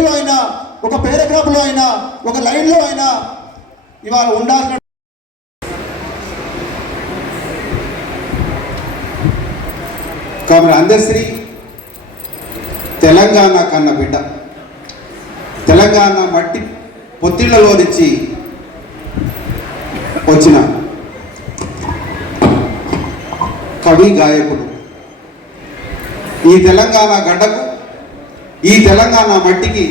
పేజీలో అయినా, ఒక పారాగ్రాఫ్లో అయినా, ఒక లైన్లో అయినా ఇవాళ ఉండాల్సిన కాబట్టి అందశ్రీ తెలంగాణ కన్న బిడ్డ, తెలంగాణ మట్టి పొత్తిళ్లలో నుంచి వచ్చిన కవి గాయకుడు. ఈ తెలంగాణ గడ్డకు, ఈ తెలంగాణ మట్టికి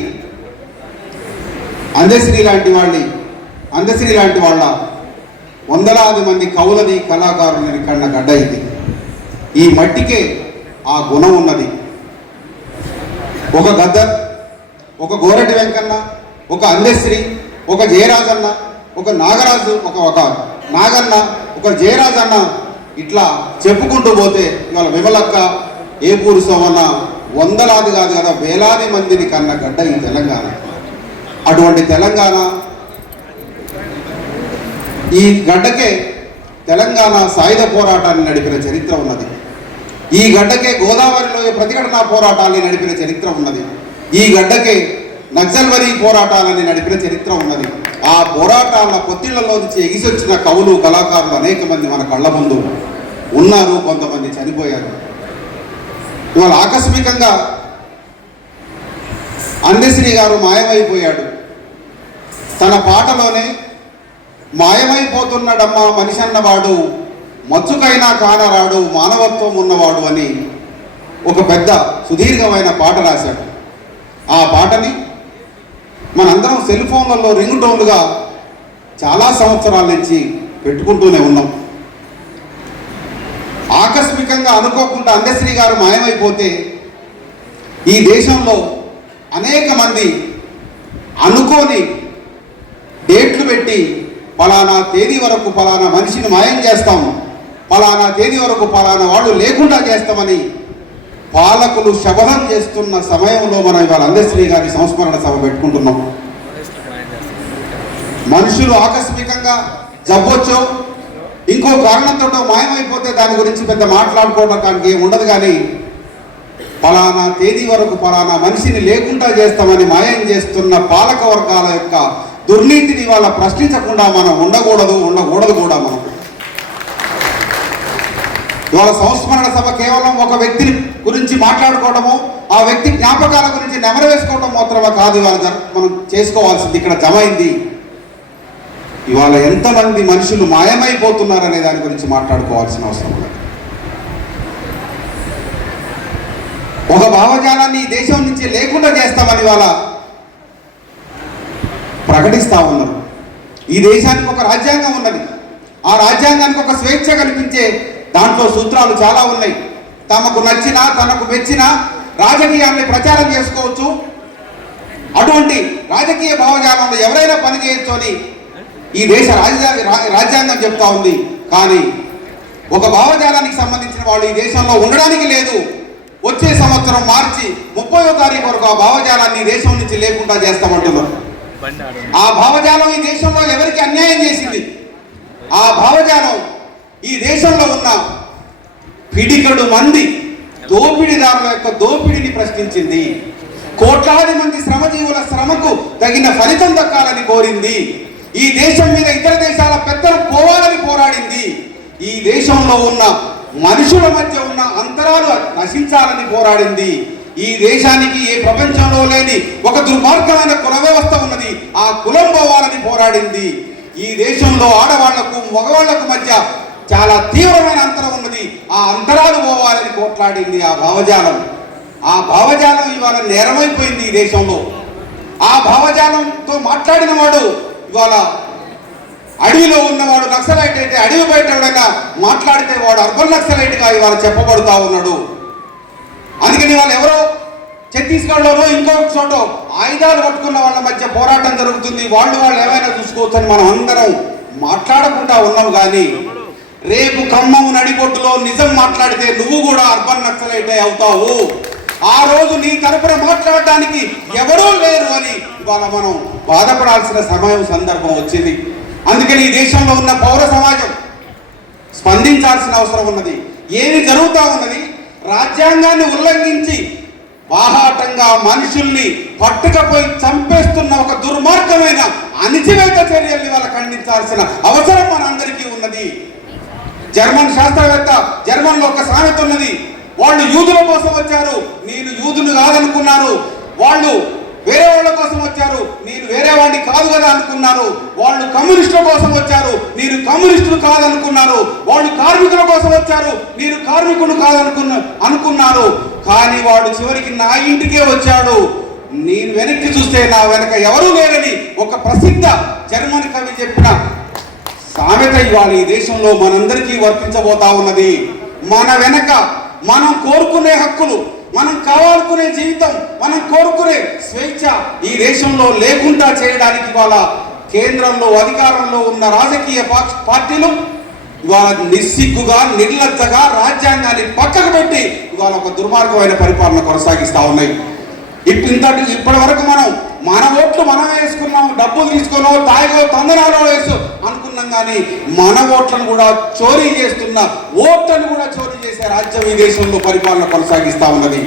అందశ్రీ లాంటి వాళ్ళ వందలాది మంది కవులని కళాకారులని కన్న గడ్డ ఇది. ఈ మట్టికే ఆ గుణం ఉన్నది. ఒక గద్దర్, ఒక గోరటి వెంకన్న, ఒక అందశ్రీ, ఒక జయరాజన్న, ఒక నాగరాజు, ఒక నాగన్న, ఒక జయరాజన్న, ఇట్లా చెప్పుకుంటూ పోతే ఇవాళ విమలక్క, ఏపూరు సోమన్న వందలాది కాదు కదా వేలాది మందిని కన్న గడ్డ ఈ తెలంగాణ. అటువంటి తెలంగాణ, ఈ గడ్డకే తెలంగాణ సాయుధ పోరాటాన్ని నడిపిన చరిత్ర ఉన్నది. ఈ గడ్డకే గోదావరిలో ప్రతిఘటనా పోరాటాన్ని నడిపిన చరిత్ర ఉన్నది. ఈ గడ్డకే నక్సల్వరీ పోరాటాలని నడిపిన చరిత్ర ఉన్నది. ఆ పోరాటాల పొత్తిళ్లలో నుంచి ఎగిసొచ్చిన కవులు, కళాకారులు అనేక మంది మన కళ్ళ ముందు ఉన్నారు. కొంతమంది చనిపోయారు. ఇవాళ ఆకస్మికంగా అందశ్రీ గారు మాయమైపోయాడు. తన పాటలోనే మాయమైపోతున్నాడమ్మా మనిషి అన్నవాడు, మచ్చుకైనా కానరాడు మానవత్వం ఉన్నవాడు అని ఒక పెద్ద సుదీర్ఘమైన పాట రాశాడు. ఆ పాటని మనందరం సెల్ ఫోన్లలో రింగ్ టోన్లుగా చాలా సంవత్సరాల నుంచి పెట్టుకుంటూనే ఉన్నాం. ఆకస్మికంగా అనుకోకుండా అందశ్రీ గారు మాయమైపోతే ఈ దేశంలో అనేక మంది అనుకోని డేట్లు పెట్టి పలానా తేదీ వరకు పలానా మనిషిని మాయం చేస్తాం, పలానా తేదీ వరకు పలానా వాళ్ళు లేకుండా చేస్తామని పాలకులు శపథం చేస్తున్న సమయంలో మనం ఇవాళ అందశ్రీ గారి సంస్మరణ సభ పెట్టుకుంటున్నాం. మనుషులు ఆకస్మికంగా జబ్బొచ్చో ఇంకో కారణంతో మాయమైపోతే దాని గురించి పెద్ద మాట్లాడుకోవడానికి ఏమి ఉండదు. కానీ పలానా తేదీ వరకు పలానా మనిషిని లేకుండా చేస్తామని మాయం చేస్తున్న పాలక వర్గాల యొక్క దుర్నీతిని వాళ్ళ ప్రశ్నించకుండా మనం ఉండకూడదు కూడా. మనం ఇవాళ సంస్మరణ సభ కేవలం ఒక వ్యక్తిని గురించి మాట్లాడుకోవడము, ఆ వ్యక్తి జ్ఞాపకాల గురించి నెమరు వేసుకోవడం మాత్రమే కాదు. ఇవాళ మనం చేసుకోవాల్సింది ఇక్కడ జమైంది. ఇవాళ ఎంతమంది మనుషులు మాయమైపోతున్నారనే దాని గురించి మాట్లాడుకోవాల్సిన అవసరం ఉంది. ఒక భావజాలాన్ని ఈ దేశం నుంచి లేకుండా చేస్తామని ఇవాళ ప్రకటిస్తూ ఉన్నారు. ఈ దేశానికి ఒక రాజ్యాంగం ఉన్నది. ఆ రాజ్యాంగానికి ఒక స్వేచ్ఛ కల్పించే దాంట్లో సూత్రాలు చాలా ఉన్నాయి. తమకు నచ్చినా తనకు మెచ్చినా రాజకీయాన్ని ప్రచారం చేసుకోవచ్చు. అటువంటి రాజకీయ భావజాలంలో ఎవరైనా పని చేయొచ్చు అని ఈ దేశ రాజ్యాంగం చెప్తా ఉంది. కానీ ఒక భావజాలానికి సంబంధించిన వాళ్ళు ఈ దేశంలో ఉండడానికి లేదు. వచ్చే సంవత్సరం మార్చి 30వ తారీఖు వరకు ఆ భావజాలాన్ని దేశం నుంచి లేకుండా చేస్తామంటున్నారు. ఆ భావజాలం ఈ దేశంలో ఎవరికి అన్యాయం చేసింది? ఆ భావజాలం ఈ దేశంలో ఉన్న పిడికడు మంది దోపిడీదారుల యొక్క దోపిడీని ప్రశ్నించింది. కోట్లాది మంది శ్రమజీవుల శ్రమకు తగిన ఫలితం దక్కాలని కోరింది. ఈ దేశం మీద ఇతర దేశాల పెద్దలు పోవాలని పోరాడింది. ఈ దేశంలో ఉన్న మనుషుల మధ్య ఉన్న అంతరాలు నశించాలని పోరాడింది. ఈ దేశానికి ఏ ప్రపంచంలో లేని ఒక దుర్మార్గమైన కుల వ్యవస్థ ఉన్నది. ఆ కులం పోవాలని పోరాడింది. ఈ దేశంలో ఆడవాళ్లకు మగవాళ్లకు మధ్య చాలా తీవ్రమైన అంతరం ఉన్నది. ఆ అంతరాలు పోవాలని పోట్లాడింది ఆ భావజాలం ఇవాళ నేరమైపోయింది ఈ దేశంలో. ఆ భావజాలంతో మాట్లాడిన వాడు ఇవాళ అడవిలో ఉన్నవాడు నక్సలైట్ అయితే అడవి బయట ఎవడైనా మాట్లాడితే వాడు అర్బన్ నక్సలైట్గా ఇవాళ చెప్పబడుతూ ఉన్నాడు. అందుకని వాళ్ళు ఎవరో ఛత్తీస్గఢ్లోనో ఇంకొక చోట ఆయుధాలు పట్టుకున్న వాళ్ళ మధ్య పోరాటం జరుగుతుంది. వాళ్ళు ఏమైనా చూసుకోవచ్చు అని మనం అందరం మాట్లాడకుండా ఉన్నాం. కానీ రేపు ఖమ్మం నడిబొడ్డులో నిజం మాట్లాడితే నువ్వు కూడా అర్బన్ నక్సలైట్ అవుతావు. ఆ రోజు నీ తరపున మాట్లాడడానికి ఎవరూ లేరు అని ఇవాళ మనం బాధపడాల్సిన సందర్భం వచ్చింది. అందుకని ఈ దేశంలో ఉన్న పౌర సమాజం స్పందించాల్సిన అవసరం ఉన్నది. ఏమి జరుగుతూ ఉన్నది? రాజ్యాంగాన్ని ఉల్లంఘించి బాహాటంగా మనుషుల్ని పట్టుకపోయి చంపేస్తున్న ఒక దుర్మార్గమైన అణిచివేత చర్యల్ని వాళ్ళ ఖండించాల్సిన అవసరం మనందరికీ ఉన్నది. జర్మన్ శాస్త్రవేత్త, జర్మన్లో ఒక సామెత ఉన్నది, వాళ్ళు యూదుల కోసం వచ్చారు, నేను యూదును కాదనుకున్నారు. వాళ్ళు వేరే వాళ్ళ కోసం వచ్చారు, నేను వేరే వాడిని కాదు కదా అనుకున్నారు. వాళ్ళు కమ్యూనిస్టుల కోసం వచ్చారు, నేను కమ్యూనిస్టులు కాదనుకున్నారు. వాళ్ళు కార్మికుల కోసం వచ్చారు, నేను కార్మికుడు అనుకున్నారు. కానీ వాడు చివరికి నా ఇంటికే వచ్చాడు. నేను వెనక్కి చూస్తే నా వెనక ఎవరూ లేరని ఒక ప్రసిద్ధ జర్మన్ కవి చెప్పిన సామెత ఇవాళ ఈ దేశంలో మనందరికీ వర్తించబోతా ఉన్నది. మన వెనక మనం కోరుకునే హక్కులు, మనం కావాలనుకునే జీవితం, మనం కోరుకునే స్వేచ్ఛ ఈ దేశంలో లేకుండా చేయడానికి ఇవాళ కేంద్రంలో అధికారంలో ఉన్న రాజకీయ పార్టీలు ఇవాళ నిస్సిగ్గుగా, నిర్లజ్జగా రాజ్యాంగాన్ని పక్కకు పెట్టి ఇవాళ ఒక దుర్మార్గమైన పరిపాలన కొనసాగిస్తూ ఉన్నాయి. ఇప్పటి వరకు మన ఓట్లు మనం వేసుకున్నాం, డబ్బులు తీసుకున్నాం, తాయిగో తందనాలో వేసు అనుకున్నాం. కానీ మన ఓట్లను కూడా చోరీ చేస్తున్న, ఓట్లను కూడా చోరీ చేసే రాజ్యం ఈ దేశంలో పరిపాలన కొనసాగిస్తూ ఉన్నది.